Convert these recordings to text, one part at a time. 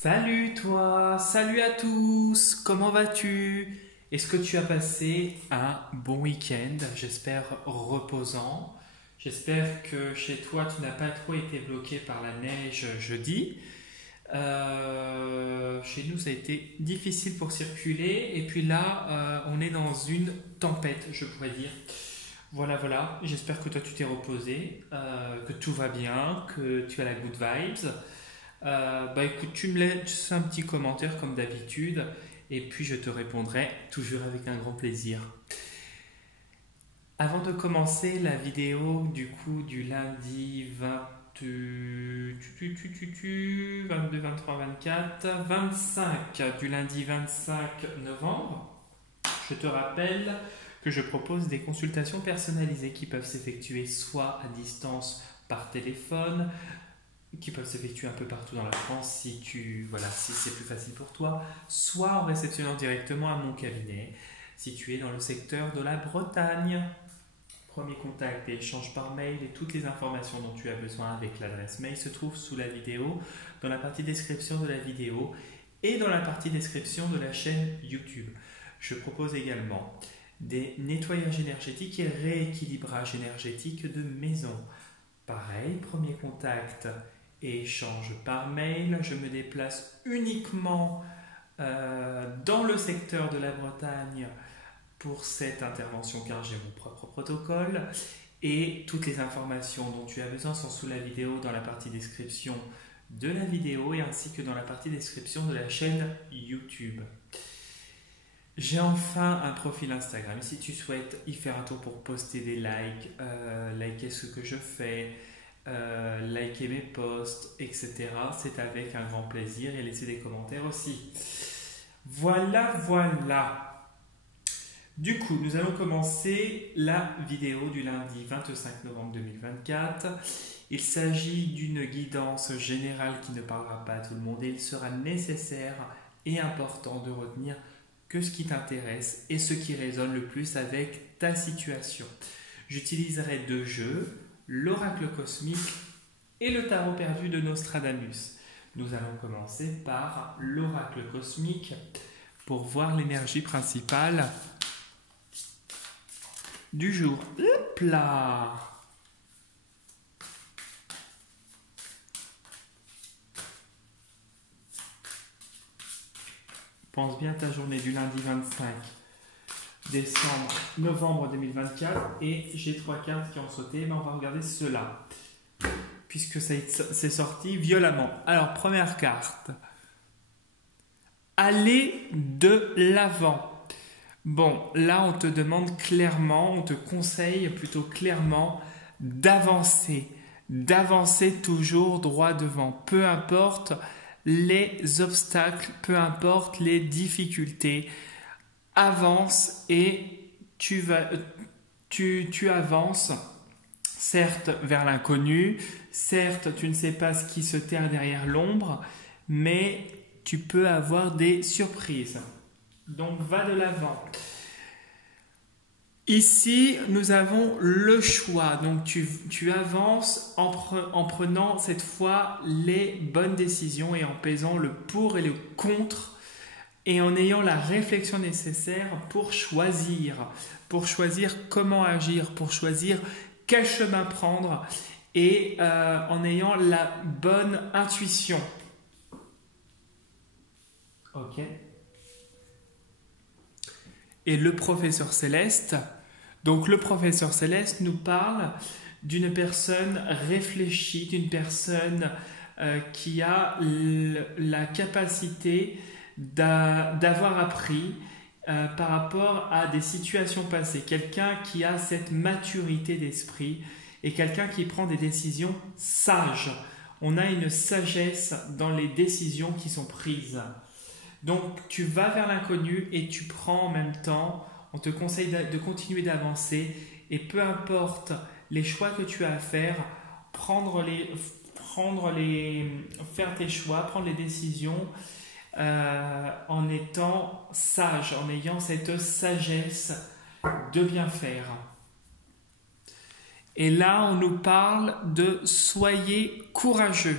Salut toi, salut à tous, comment vas-tu? Est-ce que tu as passé un bon week-end? J'espère reposant. J'espère que chez toi tu n'as pas trop été bloqué par la neige jeudi. Chez nous ça a été difficile pour circuler et puis là on est dans une tempête je pourrais dire. Voilà, voilà, j'espère que toi tu t'es reposé, que tout va bien, que tu as la good vibes. Bah écoute, tu me laisses un petit commentaire comme d'habitude et puis je te répondrai toujours avec un grand plaisir. Avant de commencer la vidéo du lundi 22, 23, 24, 25 du lundi 25 novembre, je te rappelle que je propose des consultations personnalisées qui peuvent s'effectuer soit à distance par téléphone, qui peuvent s'effectuer un peu partout dans la France si c'est plus facile pour toi, soit en réceptionnant directement à mon cabinet situé dans le secteur de la Bretagne. Premier contact et échange par mail et toutes les informations dont tu as besoin avec l'adresse mail se trouvent sous la vidéo, dans la partie description de la vidéo et dans la partie description de la chaîne YouTube. Je propose également des nettoyages énergétiques et rééquilibrage énergétique de maison. Pareil, premier contact et échange par mail. Je me déplace uniquement dans le secteur de la Bretagne pour cette intervention car j'ai mon propre protocole et toutes les informations dont tu as besoin sont sous la vidéo dans la partie description de la vidéo et ainsi que dans la partie description de la chaîne YouTube. J'ai enfin un profil Instagram. Si tu souhaites y faire un tour pour poster des likes, liker ce que je fais, liker mes posts, etc. C'est avec un grand plaisir et laisser des commentaires aussi. Voilà, voilà. Du coup, nous allons commencer la vidéo du lundi 25 novembre 2024. Il s'agit d'une guidance générale qui ne parlera pas à tout le monde et il sera nécessaire et important de retenir que ce qui t'intéresse et ce qui résonne le plus avec ta situation. J'utiliserai deux jeux, l'oracle cosmique et le tarot perdu de Nostradamus. Nous allons commencer par l'oracle cosmique pour voir l'énergie principale du jour. Hop là! Pense bien à ta journée du lundi 25 novembre 2024 et j'ai trois cartes qui ont sauté, mais on va regarder cela puisque c'est sorti violemment. Alors, première carte. Aller de l'avant. Bon, là, on te demande clairement, on te conseille plutôt clairement d'avancer toujours droit devant, peu importe les obstacles, peu importe les difficultés, avance et tu avances, certes vers l'inconnu, certes tu ne sais pas ce qui se terre derrière l'ombre, mais tu peux avoir des surprises. Donc va de l'avant. Ici, nous avons le choix. Donc tu avances en prenant cette fois les bonnes décisions et en pesant le pour et le contre et en ayant la réflexion nécessaire pour choisir comment agir, pour choisir quel chemin prendre et en ayant la bonne intuition. Ok. Et le professeur Céleste, donc le professeur Céleste nous parle d'une personne réfléchie, d'une personne qui a la capacité d'avoir appris par rapport à des situations passées, quelqu'un qui a cette maturité d'esprit et quelqu'un qui prend des décisions sages. On a une sagesse dans les décisions qui sont prises. Donc tu vas vers l'inconnu et tu prends en même temps, on te conseille de continuer d'avancer et peu importe les choix que tu as à faire, faire tes choix, prendre les décisions en étant sage, en ayant cette sagesse de bien faire. Et là, on nous parle de soyez courageux.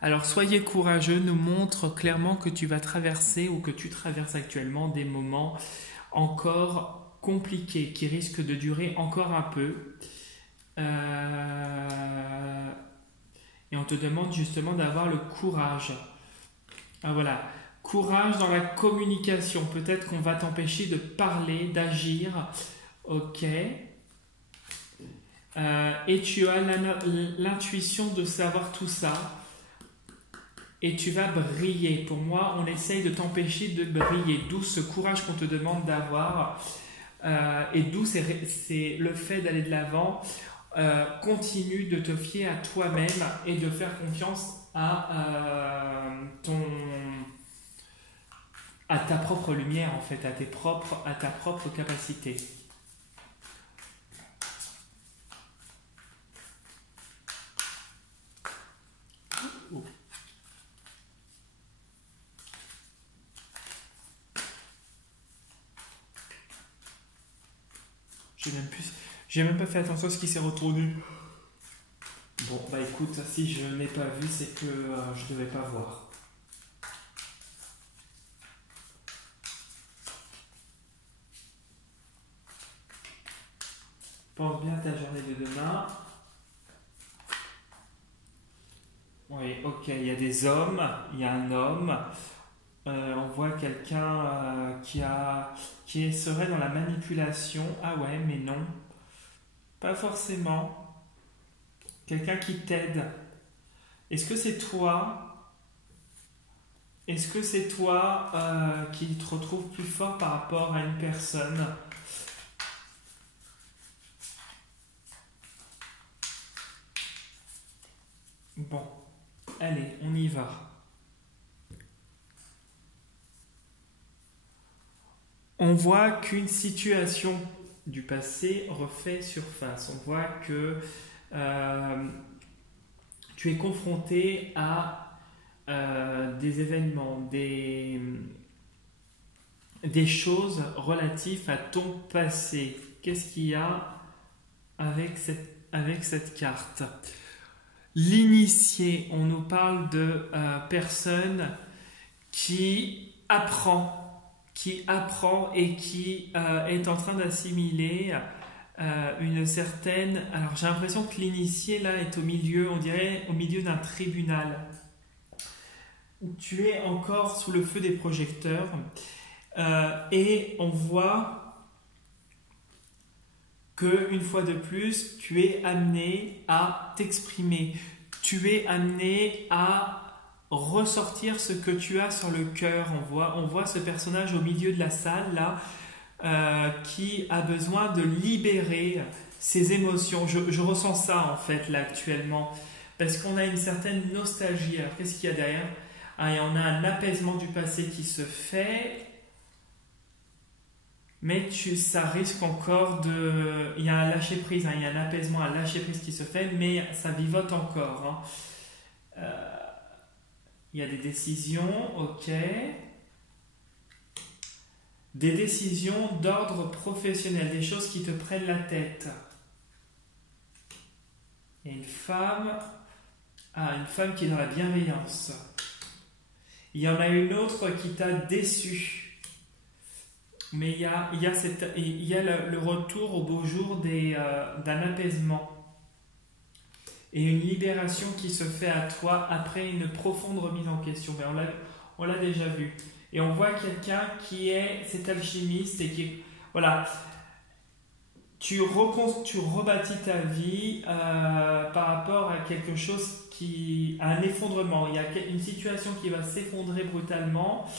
Alors, soyez courageux nous montre clairement que tu vas traverser ou que tu traverses actuellement des moments encore compliqués qui risquent de durer encore un peu. Et on te demande justement d'avoir le courage. Ah, voilà. Courage dans la communication. Peut-être qu'on va t'empêcher de parler, d'agir. Ok. Et tu as l'intuition de savoir tout ça. Et tu vas briller. Pour moi, on essaye de t'empêcher de briller. D'où ce courage qu'on te demande d'avoir. Et d'où c'est le fait d'aller de l'avant. Continue de te fier à toi-même et de faire confiance à ta propre lumière, en fait, à ta propre capacité. Oh. J'ai même pas fait attention à ce qui s'est retourné. Bon, bah écoute, si je n'ai pas vu, c'est que je ne devais pas voir. Pense bien à ta journée de demain. Oui, ok, il y a des hommes, il y a un homme. On voit quelqu'un qui serait dans la manipulation. Ah ouais, mais non. Pas forcément. Quelqu'un qui t'aide. Est-ce que c'est toi? Est-ce que c'est toi qui te retrouves plus fort par rapport à une personne? Bon, allez, on y va. On voit qu'une situation du passé refait surface. On voit que tu es confronté à des événements, des choses relatives à ton passé. Qu'est-ce qu'il y a avec cette carte? L'initié, on nous parle de personne qui apprend et qui est en train d'assimiler une certaine... Alors j'ai l'impression que l'initié là est au milieu, on dirait au milieu d'un tribunal. Tu es encore sous le feu des projecteurs et on voit que une fois de plus, tu es amené à t'exprimer. Tu es amené à ressortir ce que tu as sur le cœur. On voit ce personnage au milieu de la salle là qui a besoin de libérer ses émotions. Je ressens ça en fait là actuellement parce qu'on a une certaine nostalgie. Alors qu'est-ce qu'il y a derrière? Et on a un apaisement du passé qui se fait, mais ça risque encore de... Il y a un lâcher-prise, il y a un apaisement, un lâcher-prise qui se fait, mais ça vivote encore. Il y a des décisions, ok. Des décisions d'ordre professionnel, des choses qui te prennent la tête. Il y a une femme qui est dans la bienveillance. Il y en a une autre qui t'a déçu. Mais il y a le retour au beau jour d'un apaisement. Et une libération qui se fait à toi après une profonde remise en question. Mais on l'a déjà vu. Et on voit quelqu'un qui est cet alchimiste et qui... Voilà. Tu rebâtis ta vie par rapport à quelque chose à un effondrement. Il y a une situation qui va s'effondrer brutalement.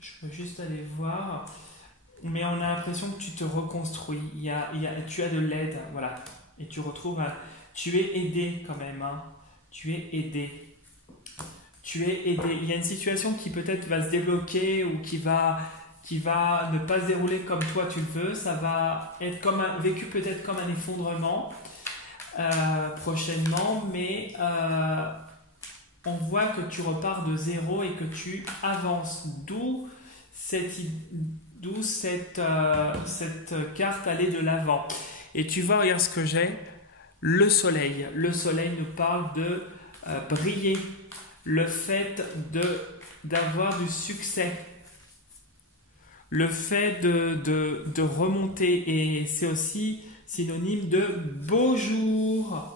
Je peux juste aller voir. Mais on a l'impression que tu te reconstruis. Tu as de l'aide. Voilà. Et tu retrouves... tu es aidé quand même. Tu es aidé. Il y a une situation qui peut-être va se débloquer ou qui va ne pas se dérouler comme toi tu le veux. Ça va être vécu peut-être comme un effondrement prochainement, mais on voit que tu repars de zéro et que tu avances. D'où cette carte aller de l'avant. Et tu vois, regarde ce que j'ai. Le soleil nous parle de briller, le fait d'avoir du succès, le fait de remonter, et c'est aussi synonyme de beau jour.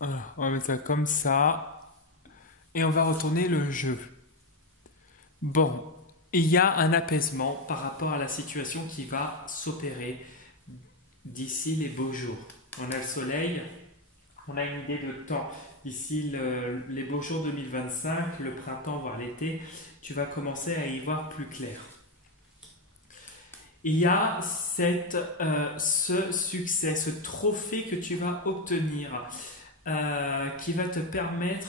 Voilà, on va mettre ça comme ça. Et on va retourner le jeu. Bon, il y a un apaisement par rapport à la situation qui va s'opérer d'ici les beaux jours. On a le soleil, on a une idée de temps. D'ici les beaux jours 2025, le printemps, voire l'été, tu vas commencer à y voir plus clair. Il y a ce succès, ce trophée que tu vas obtenir, qui va te permettre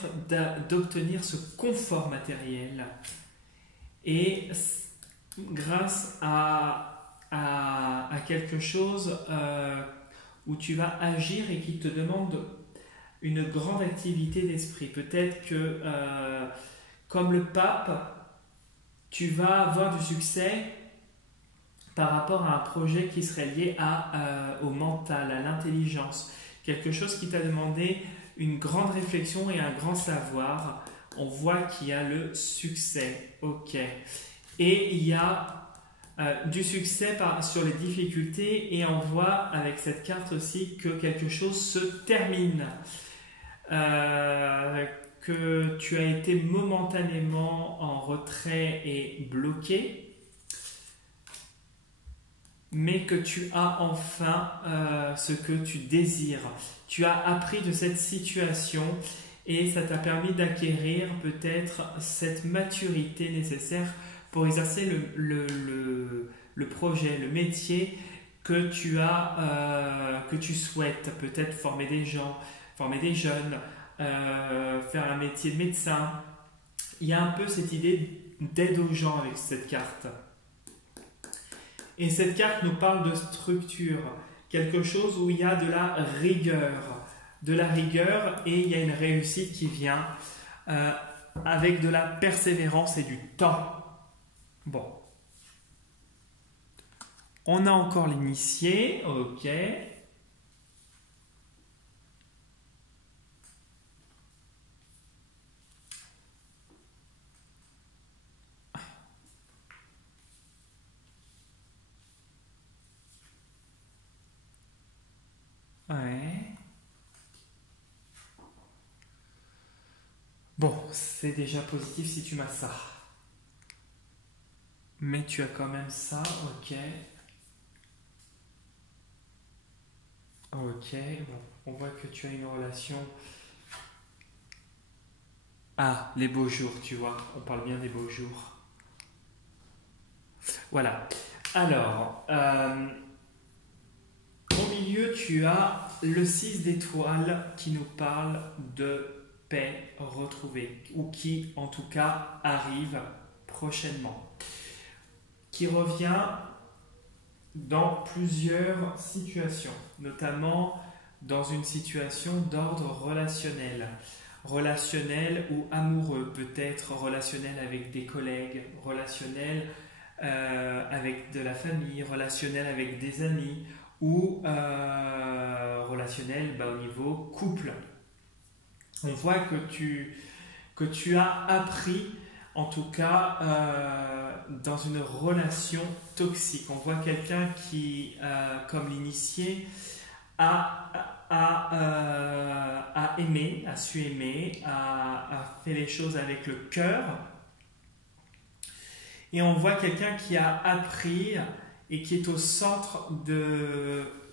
d'obtenir ce confort matériel. Et grâce à quelque chose où tu vas agir et qui te demande une grande activité d'esprit. Peut-être que, comme le pape, tu vas avoir du succès par rapport à un projet qui serait lié au mental, à l'intelligence. Quelque chose qui t'a demandé une grande réflexion et un grand savoir. On voit qu'il y a le succès. Ok. Et il y a du succès sur les difficultés, et on voit avec cette carte aussi que quelque chose se termine. Que tu as été momentanément en retrait et bloqué, mais que tu as enfin ce que tu désires. Tu as appris de cette situation et ça t'a permis d'acquérir peut-être cette maturité nécessaire pour exercer le projet, le métier que tu souhaites. Peut-être former des gens, former des jeunes, faire un métier de médecin. Il y a un peu cette idée d'aide aux gens avec cette carte. Et cette carte nous parle de structure, quelque chose où il y a de la rigueur, et il y a une réussite qui vient avec de la persévérance et du temps. Bon. On a encore l'initié, ok. Ouais. Bon, c'est déjà positif si tu m'as ça. Mais tu as quand même ça, ok. Ok, bon, on voit que tu as une relation. Ah, les beaux jours, tu vois, on parle bien des beaux jours. Voilà. Alors, au milieu, tu as le 6 d'étoiles qui nous parle de paix retrouvée, ou qui, en tout cas, arrive prochainement, qui revient dans plusieurs situations, notamment dans une situation d'ordre relationnel ou amoureux, peut-être relationnel avec des collègues, relationnel avec de la famille, relationnel avec des amis, ou relationnel au niveau couple. On voit que tu as appris, en tout cas, dans une relation toxique. On voit quelqu'un qui, comme l'initié, a aimé, a su aimer, a fait les choses avec le cœur. Et on voit quelqu'un qui a appris et qui est au centre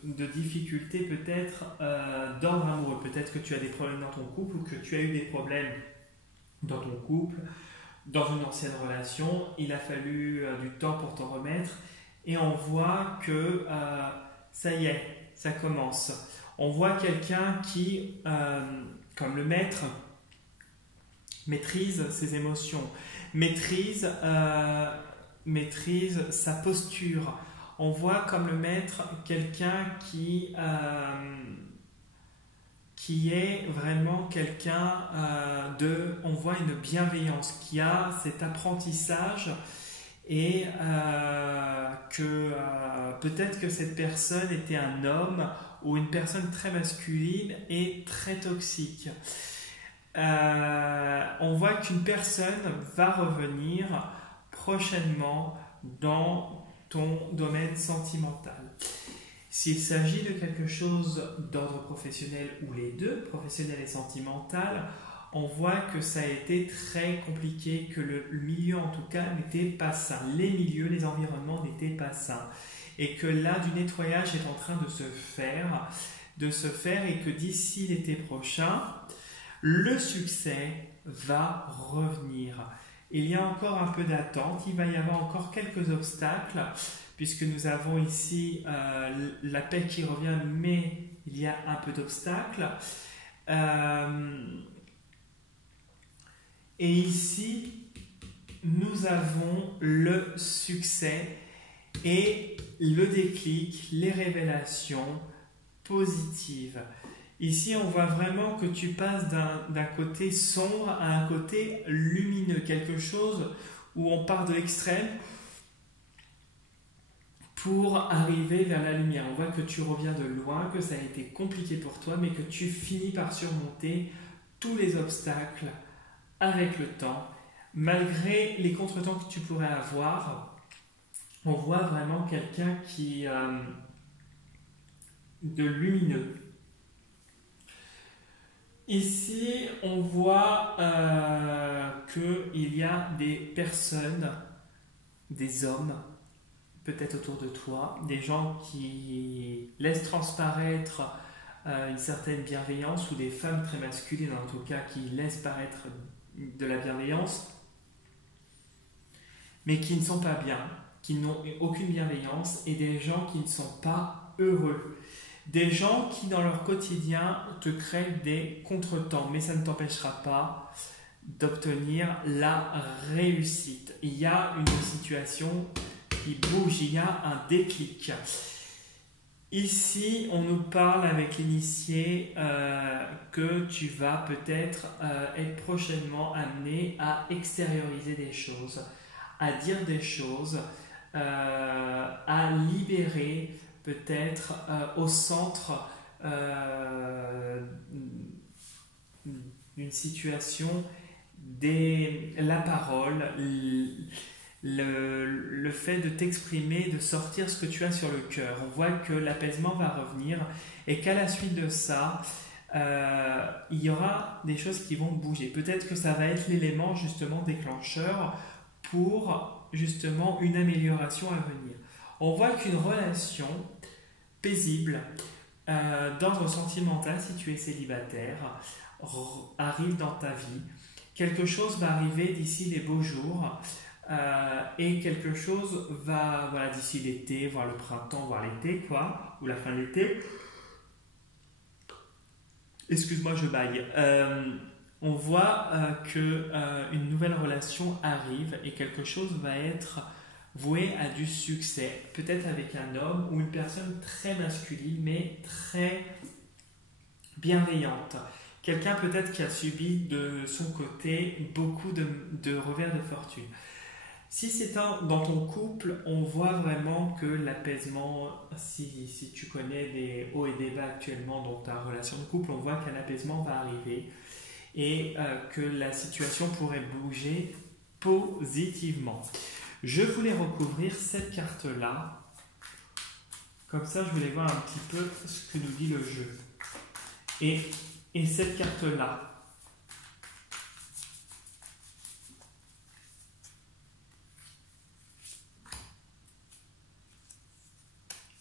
de difficultés peut-être d'ordre amoureux. Peut-être que tu as des problèmes dans ton couple ou que tu as eu des problèmes dans ton couple, dans une ancienne relation. Il a fallu du temps pour t'en remettre et on voit que ça y est, ça commence. On voit quelqu'un qui, comme le maître, maîtrise ses émotions, maîtrise sa posture. On voit comme le maître quelqu'un qui est vraiment quelqu'un on voit une bienveillance, qui a cet apprentissage et que peut-être que cette personne était un homme ou une personne très masculine et très toxique. On voit qu'une personne va revenir prochainement dans ton domaine sentimental. S'il s'agit de quelque chose d'ordre professionnel ou les deux, professionnel et sentimental, on voit que ça a été très compliqué, que le milieu en tout cas n'était pas sain. Les milieux, les environnements n'étaient pas sains. Et que là, du nettoyage est en train de se faire et que d'ici l'été prochain, le succès va revenir. Il y a encore un peu d'attente, il va y avoir encore quelques obstacles, puisque nous avons ici la paix qui revient, mais il y a un peu d'obstacles. Et ici, nous avons le succès et le déclic, les révélations positives. Ici, on voit vraiment que tu passes d'un côté sombre à un côté lumineux, quelque chose où on part de l'extrême pour arriver vers la lumière. On voit que tu reviens de loin, que ça a été compliqué pour toi, mais que tu finis par surmonter tous les obstacles avec le temps. Malgré les contretemps que tu pourrais avoir, on voit vraiment quelqu'un qui de lumineux. Ici, on voit qu'il y a des personnes, des hommes, peut-être autour de toi, des gens qui laissent transparaître une certaine bienveillance, ou des femmes très masculines en tout cas qui laissent paraître de la bienveillance, mais qui ne sont pas bien, qui n'ont aucune bienveillance, et des gens qui ne sont pas heureux. Des gens qui dans leur quotidien te créent des contretemps, mais ça ne t'empêchera pas d'obtenir la réussite. Il y a une situation qui bouge, il y a un déclic. Ici, on nous parle avec l'initié que tu vas peut-être être prochainement amené à extérioriser des choses, à dire des choses, à libérer peut-être au centre d'une situation la parole, le fait de t'exprimer, de sortir ce que tu as sur le cœur. On voit que l'apaisement va revenir et qu'à la suite de ça, il y aura des choses qui vont bouger. Peut-être que ça va être l'élément justement déclencheur pour justement une amélioration à venir. On voit qu'une relation paisible, d'ordre sentimental, si tu es célibataire, arrive dans ta vie. Quelque chose va arriver d'ici les beaux jours et quelque chose va, voilà, d'ici l'été, voire le printemps, voire l'été, quoi, ou la fin de l'été. Excuse-moi, je baille. On voit qu'une nouvelle relation arrive et quelque chose va être voué à du succès, peut-être avec un homme ou une personne très masculine, mais très bienveillante. Quelqu'un peut-être qui a subi de son côté beaucoup de revers de fortune. Si c'est dans ton couple, on voit vraiment que l'apaisement, si tu connais des hauts et des bas actuellement dans ta relation de couple, on voit qu'un apaisement va arriver et que la situation pourrait bouger positivement. Je voulais recouvrir cette carte-là. Comme ça, je voulais voir un petit peu ce que nous dit le jeu. Et cette carte-là.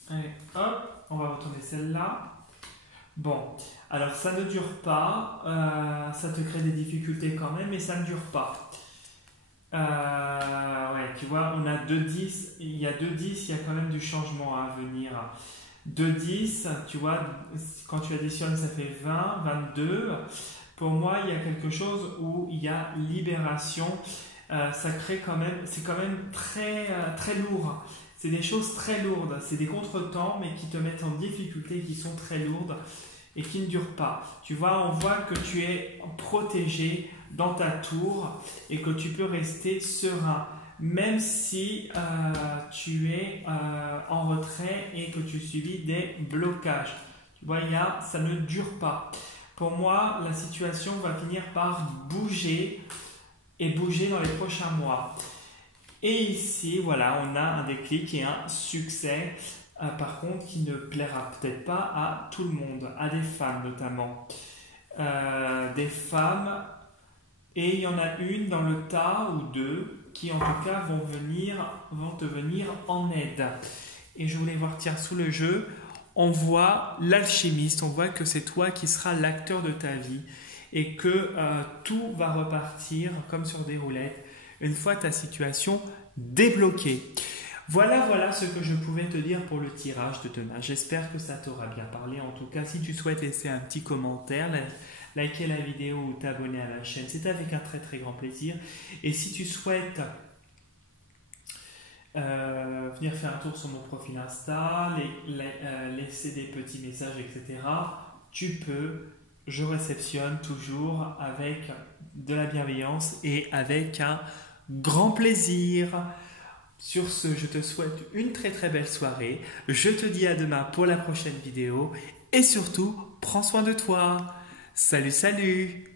Allez, hop, on va retourner celle-là. Bon, alors ça ne dure pas, ça te crée des difficultés quand même, mais ça ne dure pas. Ouais, tu vois, on a 2-10, il y a 2-10, il y a quand même du changement à venir. 2-10, tu vois, quand tu additionnes, ça fait 20, 22. Pour moi, il y a quelque chose où il y a libération. Ça crée quand même, c'est quand même très lourd. C'est des choses très lourdes, c'est des contretemps, mais qui te mettent en difficulté, qui sont très lourdes et qui ne durent pas. Tu vois, on voit que tu es protégé dans ta tour et que tu peux rester serein, même si tu es en retrait et que tu subis des blocages. Tu vois, ça ne dure pas. Pour moi, la situation va finir par bouger et bouger dans les prochains mois. Et ici, voilà, on a un déclic et un succès, par contre, qui ne plaira peut-être pas à tout le monde, à des femmes notamment. Des femmes, et il y en a une dans le tas ou deux qui en tout cas vont te venir en aide. Et je voulais voir, tiens, sous le jeu, on voit l'alchimiste, on voit que c'est toi qui seras l'acteur de ta vie et que tout va repartir comme sur des roulettes une fois ta situation débloquée. Voilà ce que je pouvais te dire pour le tirage de demain. J'espère que ça t'aura bien parlé. En tout cas, si tu souhaites laisser un petit commentaire, liker la vidéo ou t'abonner à la chaîne, c'est avec un très grand plaisir. Et si tu souhaites venir faire un tour sur mon profil Insta, laisser des petits messages, etc., tu peux. Je réceptionne toujours avec de la bienveillance et avec un grand plaisir. Sur ce, je te souhaite une très belle soirée. Je te dis à demain pour la prochaine vidéo. Et surtout, prends soin de toi. Salut